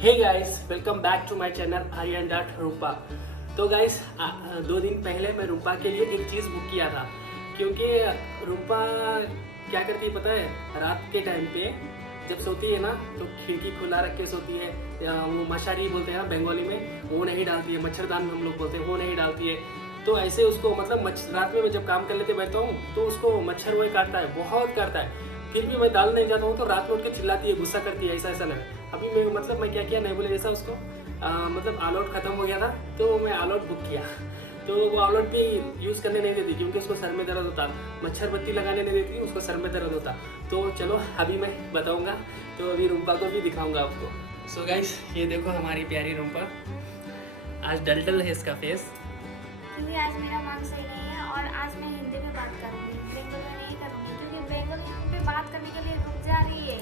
Hey guys, welcome back to my channel Aryan dot Rupa. तो guys 2 दिन पहले मैं रूपा के लिए एक चीज़ बुक किया था, क्योंकि रूपा क्या करती है पता है, रात के टाइम पे जब सोती है ना तो खिड़की खुला रख के सोती है, या वो मशारी बोलते हैं ना बंगाली में, वो नहीं डालती है, मच्छरदान हम लोग बोलते हैं, वो नहीं डालती है। तो ऐसे उसको मतलब रात में मैं जब काम कर लेते बैठता हूँ तो उसको मच्छर वही काटता है, बहुत काटता है। फिर भी मैं डाल नहीं जाता हूँ तो रात में उठ के चिल्लाती है, गुस्सा करती है, ऐसा ऐसा नहीं। अभी मैं क्या किया नहीं बोले जैसा उसको मतलब ऑल आउट खत्म हो गया था तो मैं ऑल आउट बुक किया। तो वो ऑल आउट भी यूज़ करने नहीं देती क्योंकि उसको सर में दर्द होता, मच्छर बत्ती लगाने नहीं देती, उसको सर में दर्द होता। तो चलो अभी मैं बताऊंगा, तो अभी रूपा को भी दिखाऊंगा आपको। सो गाइस, ये देखो हमारी प्यारी रूपा, आज डल है इसका फेस, क्योंकि आज मेरा मन सही नहीं है और आज मैं हिंदी में बात करूंगी, बंगाली में नहीं करूंगी, क्योंकि बंगाली पे बात करने के लिए रुक जा रही है,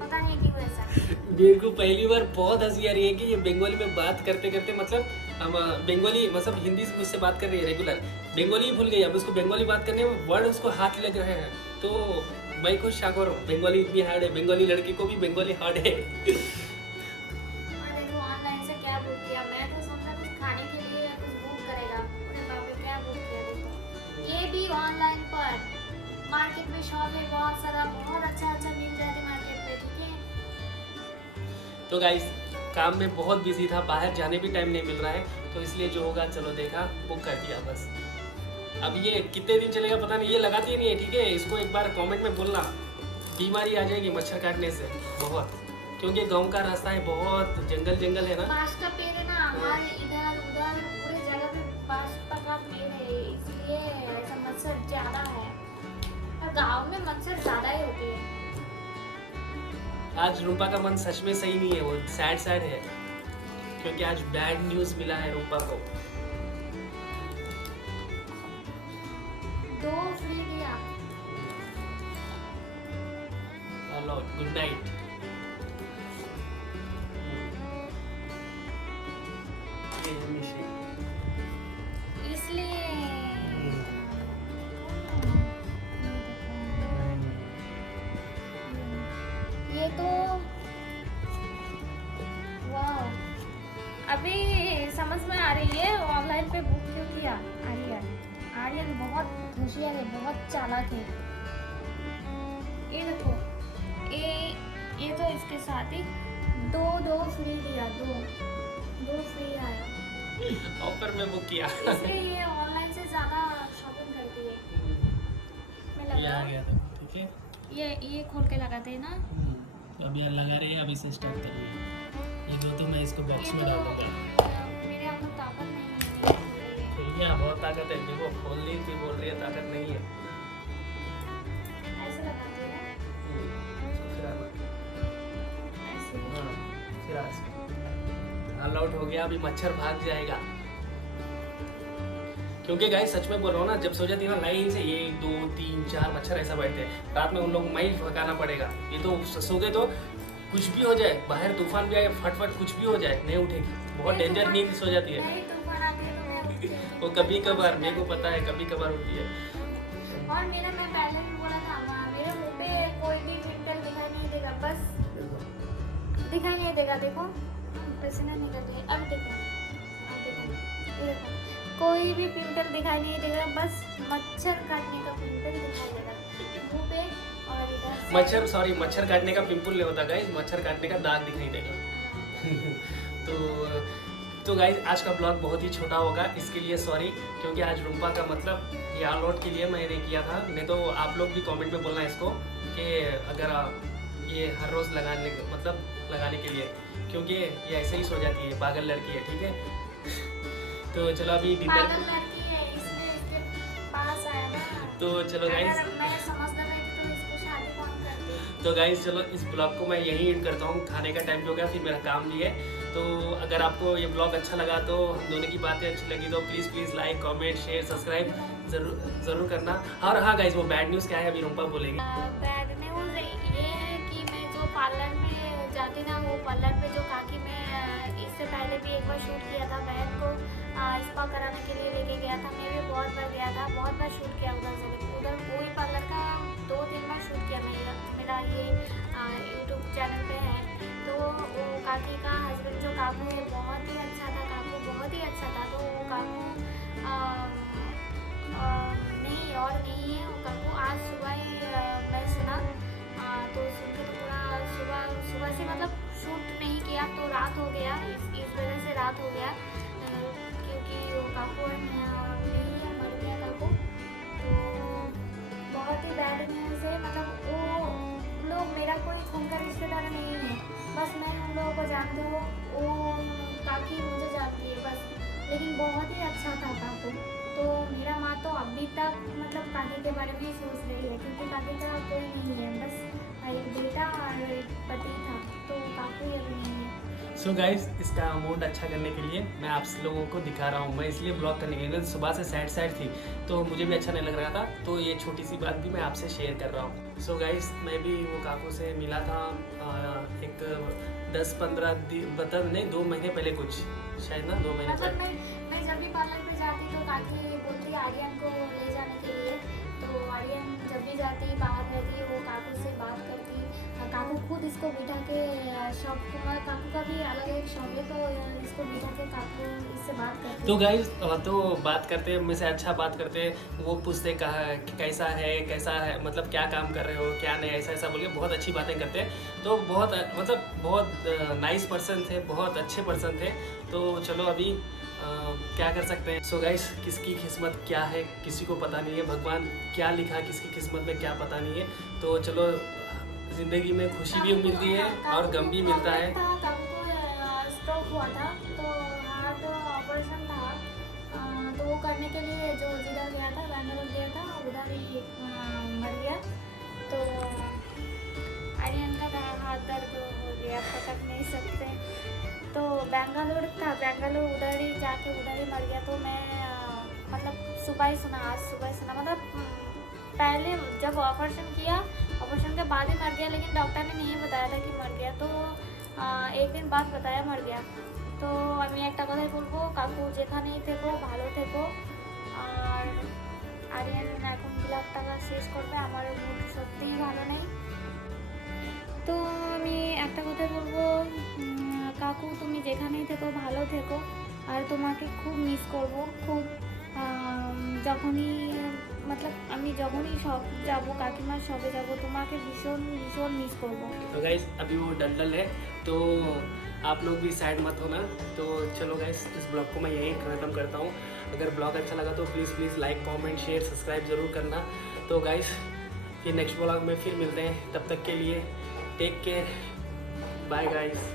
पता नहीं क्यों ऐसा। मेरे को पहली बार बहुत हंसी आ रही है कि ये बंगाली में बात करते करते मतलब हम बंगाली मतलब हिंदी से मुझसे बात कर रही है रेगुलर, बंगाली भूल गई। अब उसको बंगाली बात करने में वर्ड उसको हाथ लग रहे हैं, तो मैं खुद शाक हो रहा हूँ। बंगाली इतनी हार्ड है, बंगाली लड़की को भी बंगाली हार्ड है। और देखो ऑनलाइन से क्या बुक किया, मैं तो सोचा कुछ खाने के लिए या कुछ बुक करेगा, अरे बाप रे क्या बुक किया। देखो ये भी ऑनलाइन पर, मार्केट में शॉप है बहुत सारा, बहुत अच्छा अच्छा मिल जाते मार्केट पे, ठीक है। तो गाइस काम में बहुत बिजी था, बाहर जाने भी टाइम नहीं मिल रहा है, तो इसलिए जो होगा चलो देखा, बुक कर दिया बस। अब ये कितने दिन चलेगा पता नहीं, ये लगाती नहीं है, ठीक है। इसको एक बार कमेंट में बोलना, बीमारी आ जाएगी मच्छर काटने से बहुत, क्योंकि गांव का रास्ता है, बहुत जंगल जंगल है ना। बांस का पेड़ है ना हमारे इधर उधर पूरे जगह पे, बांस का पेड़ है, इसलिए ऐसा मच्छर ज्यादा है, और गांव में मच्छर ज्यादा ही होते हैं। आज रूपा का मन सच में सही नहीं है, वो सैड सैड है, क्योंकि आज बैड न्यूज मिला है रूपा को। 2 फ्री दिया। Hello, good night. इसलिए ये तो वाह, अभी समझ में आ रही है ऑनलाइन पे बुक क्यों किया। आर्यन आर्यन बहुत होशियार है, बहुत चालाक है। ये देखो, ये तो इसके साथ ही दो फ्री दिया, दो फ्री आया, ऑफर में बुक किया। इसलिए ये ऑनलाइन से ज्यादा शॉपिंग करती है। मैं ये आ लगा गया था, ठीक है। ये खोल के लगाते हैं ना। अभी यार लगा रही है, अभी से स्टार्ट कर रही है। ये दो तो मैं इसको बॉक्स में ये डाल तो दूंगा। मेरे अंदर ताकत नहीं है। ठीक है, बहुत ताकत है, देखो खोल ली फिर बोल रही है ताकत नहीं है। ऐसे लगाते हैं ना, इसको फिर आना। ऐसे। हाँ, फिर आज ऑल आउट हो गया, अभी मच्छर भाग जाएगा। क्योंकि गाइस सच में बोल रहा हूँ ना, जब सो जाती है ना लाइन से 1 2 3 4 मच्छर ऐसा बैठते हैं, रात में उन लोग को ही भगाना पड़ेगा। ये तो सो गए तो कुछ भी हो जाए, बाहर तूफान भी आए, फटफट कुछ भी हो जाए, नहीं उठेगी, बहुत डेंजर नींद सो जाती है। नहीं तूफान आते हैं तो मैं उठती हूँ। वो कभी कभार, मेरे को पता है, कभी कभार होती है। और मेरा, मैं पहले भी बोला था, मेरे मुंह पे कोई भी पिंपल दिखाई नहीं देगा, बस दिखाई नहीं देगा। देखो पसीना निकल रही है, अब देखो, ये देखो, कोई भी पिंपल दिखाई नहीं देगा, बस मच्छर काटने का पिंपल दिखाई देगा मुंह पे और इधर। मच्छर काटने का पिंपल नहीं होता गाइस, मच्छर काटने का दाग दिखाई देगा। तो गाइस आज का ब्लॉग बहुत ही छोटा होगा, इसके लिए सॉरी, क्योंकि आज रूपा का मतलब ये ऑल आउट के लिए मैंने किया था। नहीं तो आप लोग भी कमेंट में बोलना इसको कि अगर ये हर रोज़ लगाने के लिए, क्योंकि ये ऐसे ही सो जाती है, पागल लड़की है, ठीक है। तो चलो अभी पागल लड़की है, इसलिए इसके पास आया ना। तो चलो गाइस, अगर मैं समझदार रहती तो इसको शादी कौन करती। तो गाइस चलो इस ब्लॉग को मैं यहीं एंड करता हूँ, खाने का टाइम हो गया, फिर मेरा काम भी है। तो अगर आपको ये ब्लॉग अच्छा लगा, तो हम दोनों की बातें अच्छी लगी, तो please like comment share subscribe ज़रूर करना। और हाँ गाइस, वो बैड न्यूज़ क्या है अभी रूपा बोलेगी। बैड न्यूज़ ये है कि मैं जो पार्लर में जाती ना, वो पार्लर पे जो काकी, मैं इससे पहले भी एक बार शूट किया था, बहन को स्पा कराने के लिए लेके गया था। मैं भी बहुत बार गया था, बहुत बार शूट किया उधर वही पार्लर का 2-3 बार शूट किया। मेरा ये यूट्यूब चैनल पे है, तो वो काकी का हस्बैंड जो काकू है बहुत ही अच्छा था, काकू बहुत ही अच्छा था। तो वो काकू नहीं और नहीं है, वो काकू आज सुबह ही मैं सुना, तो सुन के तो पूरा सुबह से मतलब शूट नहीं किया तो रात हो गया, इस वजह से रात हो गया, क्योंकि वो काकू नहीं है, मर गया काकू। तो बहुत ही बैड न्यूज़ है, मतलब वो लोग मेरा कोई खून का रिश्तेदार नहीं है, बस मैं उन लोगों को जानती हूँ, वो काकी मुझे जानती है बस, लेकिन बहुत ही अच्छा था काकू। तो मेरा माँ तो अभी तक मतलब काकी के बारे में ही सोच रही है, क्योंकि काकी का कोई नहीं है, बस एक बेटा और एक पति था, तो काकू ही अभी नहीं है। सो गाइस, इसका मूड अच्छा करने के लिए मैं आप लोगों को दिखा रहा हूँ। मैं इसलिए ब्लॉग करने के लिए सुबह से सैड थी, तो मुझे भी अच्छा नहीं लग रहा था, तो ये छोटी सी बात भी मैं आपसे शेयर कर रहा हूँ। सो गाइस, मैं भी वो काकू से मिला था एक 10-15 दिन, मतलब नहीं 2 महीने पहले, कुछ शायद ना 2 महीने मतलब पहले। मैं जब भी पार्लर पे जाती तो काकी बोलती आर्यन को ले जाने के लिए, तो आर्यन जब भी जाती बाहर रहती वो काकू से बात करती, काकू खुद इसको बिठा के शॉप, काकू का भी अलग एक शॉप है, तो इसको बिठा के काकू इससे बात करती। तो गाइस, तो बात करते में से अच्छा बात करते, वो पूछते कहा कैसा है, मतलब क्या काम कर रहे हो, क्या नहीं, ऐसा बोल के बहुत अच्छी बातें करते हैं। तो बहुत मतलब बहुत नाइस पर्सन थे, बहुत अच्छे पर्सन थे। तो चलो अभी क्या कर सकते हैं। सो गाइस, किसकी किस्मत क्या है किसी को पता नहीं है, भगवान क्या लिखा किसकी किस्मत में क्या पता नहीं है। तो चलो, ज़िंदगी में खुशी भी मिलती है और गम भी मिलता है। स्ट्रोक हुआ था, तो हार्ट ऑपरेशन था, तो वो करने के लिए जो जिधर गया था, बैंगलोर गया था, उधर ही मर गया। तो आर्यन का हाथ दर्द हो गया, पकड़ नहीं सकते, तो बेंगलुरु था, बेंगलुरु उधर ही जाके उधर ही मर गया। तो मैं मतलब सुबह ही सुना, आज सुबह ही सुना, मतलब पहले जब ऑपरेशन किया, ऑपरेशन के बाद ही मर गया, लेकिन डॉक्टर ने नहीं बताया था कि मर गया, तो एक दिन बाद बताया मर गया। तो আমি একটা কথাই বলবো, কাকু যেখানেই থেকো ভালো থেকো, আর আরিয়ান এখন ব্লগটা শেষ করবে, আমার মুড সত্যিই ভালো নেই। তো আমি একটা কথাই বলবো, কাকু তুমি যেখানেই থেকো ভালো থেকো, আর তোমাকে খুব মিস করব, খুব যখনই मतलब আমি যখনই সব যাব, কাকিমার সবে যাব, তোমাকে ভীষণ ভীষণ মিস করব। तो गाइस, अभी वो डल है, तो आप लोग भी सैड मत होना। तो चलो गाइस, इस ब्लॉग को मैं यहीं ख़त्म करता हूँ। अगर ब्लॉग अच्छा लगा तो please like, comment, share, subscribe ज़रूर करना। तो गाइस, फिर नेक्स्ट ब्लॉग में फिर मिलते हैं, तब तक के लिए टेक केयर, बाय गाइस।